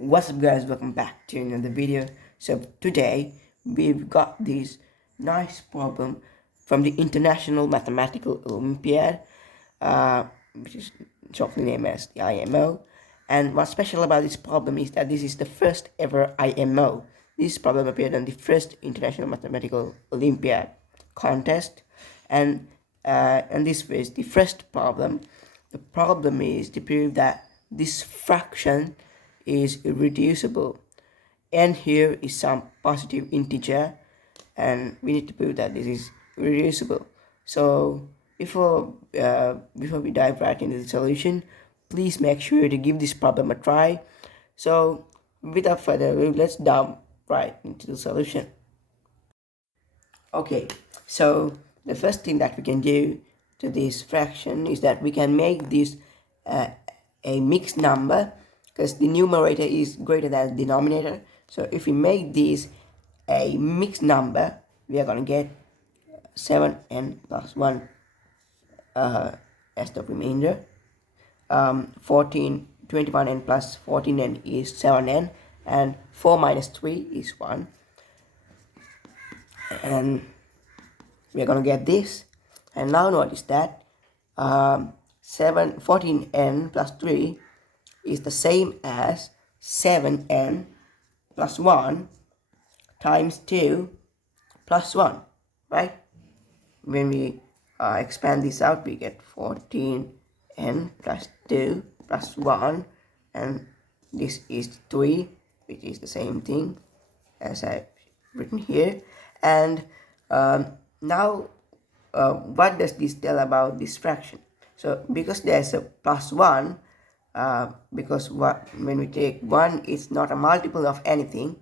What's up guys, welcome back to another video. So today we've got this nice problem from the International Mathematical Olympiad, which is shortly named as the IMO. And what's special about this problem is that this is the first ever IMO. This problem appeared on the first International Mathematical Olympiad contest, and this was the first problem. The problem is to prove that this fraction is irreducible, and here is some positive integer, and we need to prove that this is irreducible. So before we dive right into the solution, please make sure to give this problem a try. So without further ado, let's dive right into the solution. Okay, so the first thing that we can do to this fraction is that we can make this a mixed number, because the numerator is greater than the denominator. So if we make this a mixed number, we are going to get 7n plus 1 as the remainder. 21n plus 14n is 7n, and 4 minus 3 is 1. And we are going to get this. And now notice that 14n plus 3 is the same as 7n plus 1 times 2 plus 1, right? When we expand this out, we get 14n plus 2 plus 1, and this is 3, which is the same thing as I've written here. And now what does this tell about this fraction? So because there's a plus 1, because when we take 1, it's not a multiple of anything.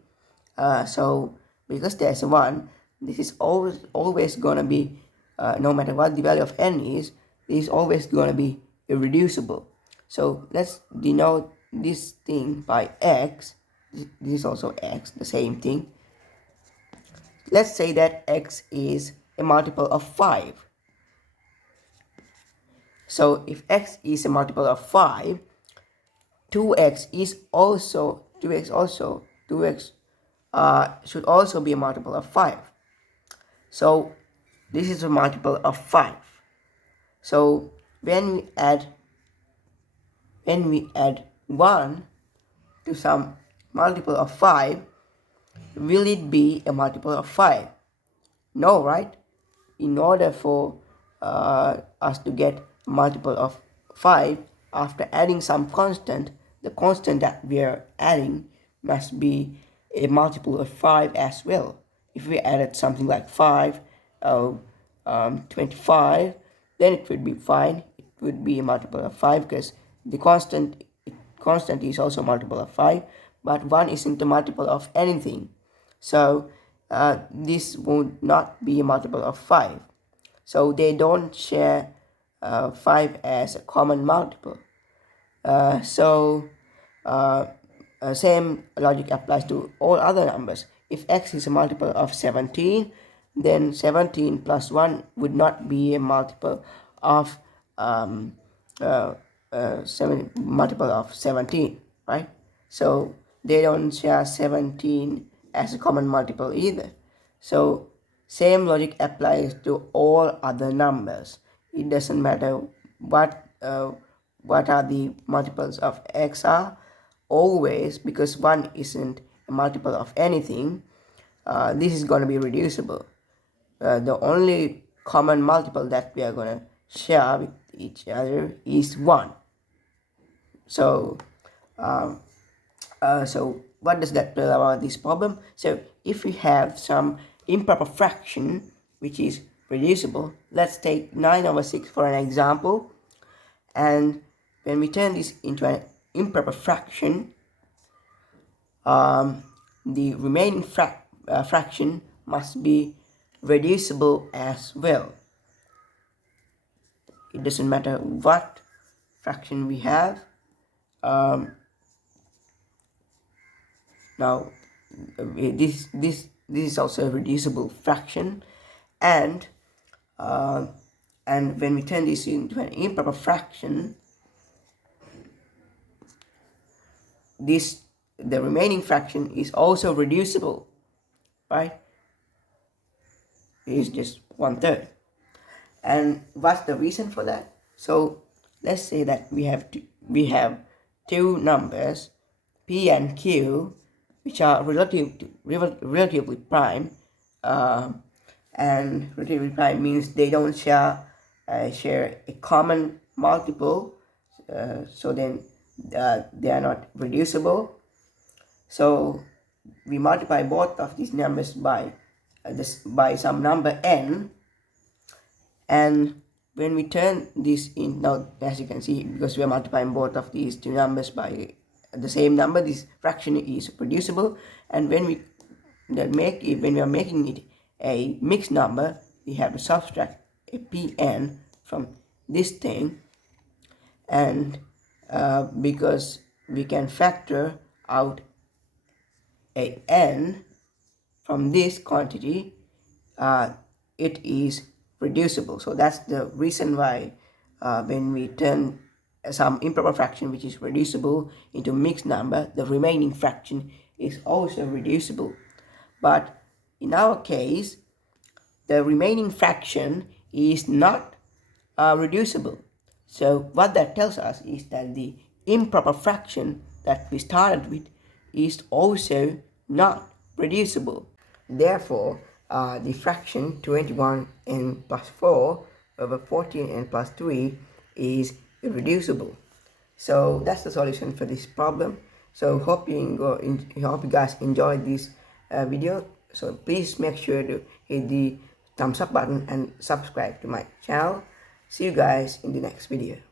So because there's a 1, this is always gonna be, no matter what the value of n is, this is always gonna be irreducible. So let's denote this thing by x. This is also x, the same thing. Let's say that x is a multiple of 5. So if x is a multiple of 5, 2x should also be a multiple of 5. So this is a multiple of 5. So when we add 1 to some multiple of 5, will it be a multiple of 5? No, right? In order for us to get a multiple of 5, after adding some constant, the constant that we are adding must be a multiple of 5 as well. If we added something like 5 or 25, then it would be fine. It would be a multiple of 5 because the constant is also a multiple of 5, but 1 isn't a multiple of anything. So this would not be a multiple of 5. So they don't share 5 as a common multiple. Same logic applies to all other numbers. If x is a multiple of 17, then 17 plus 1 would not be a multiple of 17, right? So they don't share 17 as a common multiple either. So same logic applies to all other numbers. It doesn't matter what are the multiples of x are. Always, because 1 isn't a multiple of anything, this is going to be reducible. The only common multiple that we are going to share with each other is 1. So so what does that tell about this problem? So if we have some improper fraction which is reducible, let's take 9/6 for an example. And when we turn this into an improper fraction, the remaining fraction must be reducible as well. It doesn't matter what fraction we have. Now this is also a reducible fraction, and when we turn this into an improper fraction, this the remaining fraction is also reducible, right? It is just 1/3. And what's the reason for that? So let's say that we have two numbers, p and q, which are relatively prime, and relatively prime means they don't share a common multiple, so then they are not reducible. So we multiply both of these numbers by some number n, and when we turn this in, now as you can see, because we are multiplying both of these two numbers by the same number, this fraction is reducible. And when we are making it a mixed number, we have to subtract a pn from this thing, and because we can factor out a n from this quantity, it is reducible. So that's the reason why when we turn some improper fraction which is reducible into mixed number, the remaining fraction is also reducible. But in our case, the remaining fraction is not reducible. So what that tells us is that the improper fraction that we started with is also not reducible. Therefore, the fraction 21n plus 4 over 14n plus 3 is irreducible. So that's the solution for this problem. So hope you guys enjoyed this video. So please make sure to hit the thumbs up button and subscribe to my channel. See you guys in the next video.